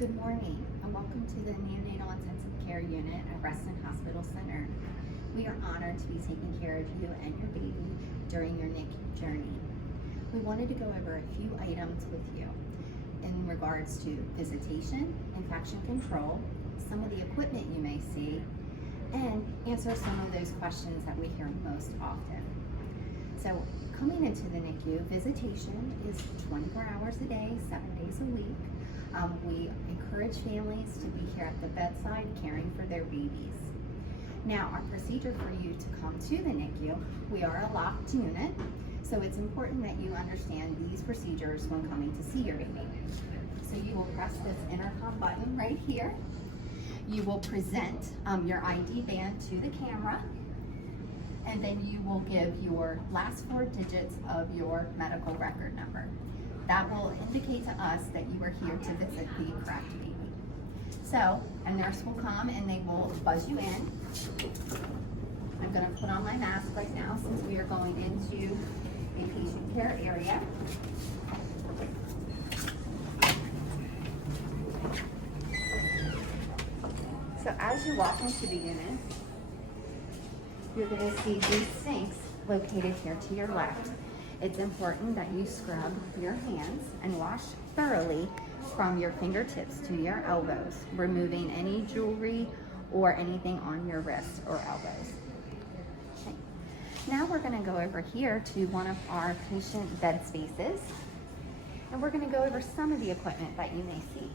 Good morning and welcome to the Neonatal Intensive Care Unit at Reston Hospital Center. We are honored to be taking care of you and your baby during your NICU journey. We wanted to go over a few items with you in regards to visitation, infection control, some of the equipment you may see, and answer some of those questions that we hear most often. So coming into the NICU, visitation is 24 hours a day, 7 days a week. We encourage families to be here at the bedside caring for their babies. Now, our procedure for you to come to the NICU, we are a locked unit, so it's important that you understand these procedures when coming to see your baby. So you will press this intercom button right here. You will present your ID band to the camera, and then you will give your last 4 digits of your medical record number. That will indicate to us that you are here to visit the correct baby. So a nurse will come and they will buzz you in. I'm going to put on my mask right now since we are going into a patient care area. So as you walk into the unit, you're going to see these sinks located here to your left. It's important that you scrub your hands and wash thoroughly from your fingertips to your elbows, removing any jewelry or anything on your wrists or elbows. Okay. Now we're going to go over here to one of our patient bed spaces, and we're going to go over some of the equipment that you may see.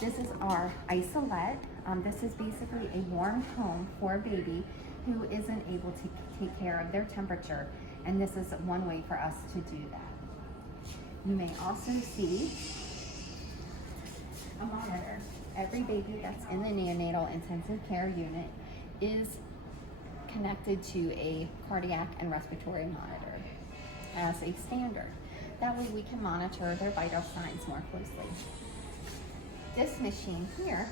This is our isolette. This is basically a warm home for a baby who isn't able to take care of their temperature, and this is one way for us to do that. You may also see a monitor. Every baby that's in the neonatal intensive care unit is connected to a cardiac and respiratory monitor as a standard. That way we can monitor their vital signs more closely. This machine here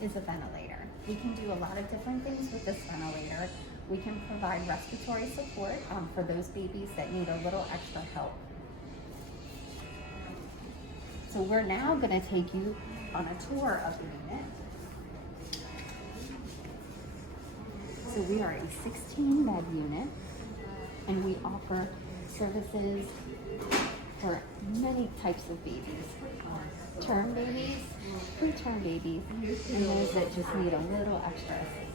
is a ventilator. We can do a lot of different things with this ventilator. We can provide respiratory support for those babies that need a little extra help. So we're now going to take you on a tour of the unit. So we are a 16-bed unit, and we offer services for many types of babies. Term babies, preterm babies, and those that just need a little extra assistance.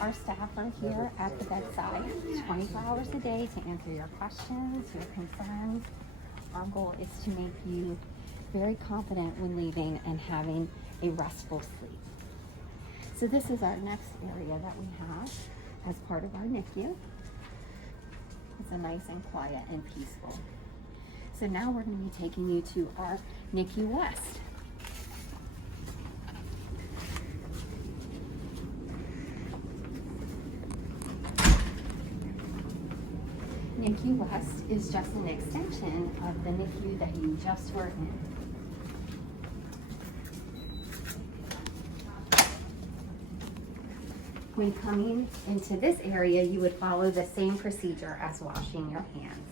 Our staff are here at the bedside 24 hours a day to answer your questions, your concerns. Our goal is to make you very confident when leaving and having a restful sleep. So this is our next area that we have as part of our NICU. It's a nice and quiet and peaceful. So now we're going to be taking you to our NICU West. NICU West is just an extension of the NICU that you just were in. When coming into this area, you would follow the same procedure as washing your hands.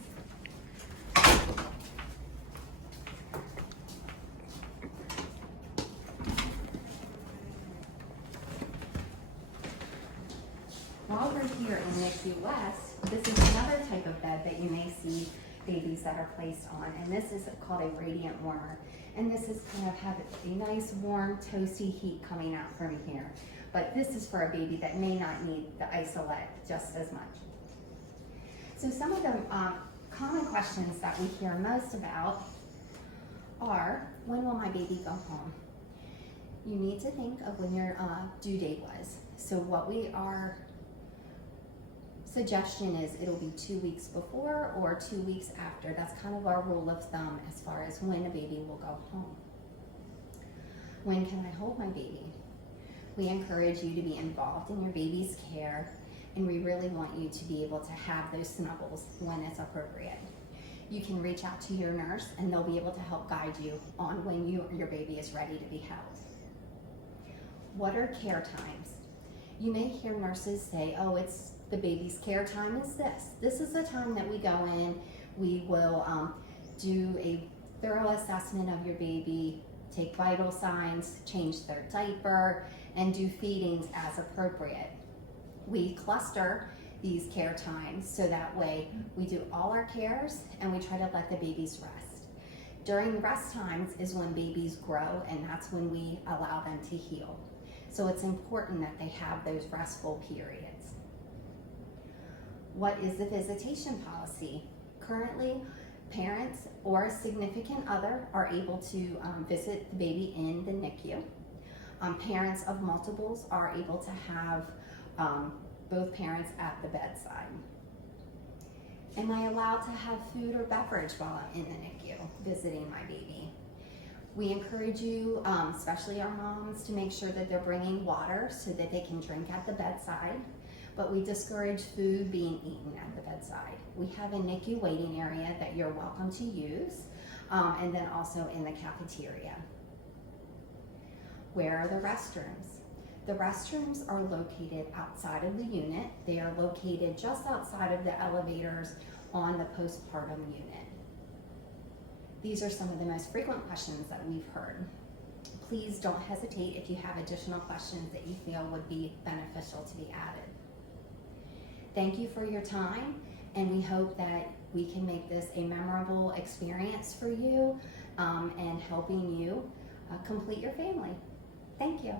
While we're here in NICU West, this is another type of bed that you may see babies that are placed on, and this is called a radiant warmer. And this is kind of have a nice warm toasty heat coming out from here. But this is for a baby that may not need the isolette just as much. So some of the common questions that we hear most about are, when will my baby go home? You need to think of when your due date was. So what our suggestion is, it'll be 2 weeks before or 2 weeks after. That's kind of our rule of thumb as far as when a baby will go home. When can I hold my baby? We encourage you to be involved in your baby's care, and we really want you to be able to have those snuggles when it's appropriate. You can reach out to your nurse and they'll be able to help guide you on when your baby is ready to be held. What are care times? You may hear nurses say, oh, it's the baby's care time is this. This is the time that we go in, we will do a thorough assessment of your baby, take vital signs, change their diaper, and do feedings as appropriate. We cluster these care times so that way we do all our cares and we try to let the babies rest. During rest times is when babies grow, and that's when we allow them to heal. So it's important that they have those restful periods. What is the visitation policy? Currently, parents or a significant other are able to visit the baby in the NICU. Parents of multiples are able to have both parents at the bedside. Am I allowed to have food or beverage while I'm in the NICU visiting my baby? We encourage you, especially our moms, to make sure that they're bringing water so that they can drink at the bedside, but we discourage food being eaten at the bedside. We have a NICU waiting area that you're welcome to use, and then also in the cafeteria. Where are the restrooms? The restrooms are located outside of the unit. They are located just outside of the elevators on the postpartum unit. These are some of the most frequent questions that we've heard. Please don't hesitate if you have additional questions that you feel would be beneficial to be added. Thank you for your time, and we hope that we can make this a memorable experience for you and helping you complete your family. Thank you.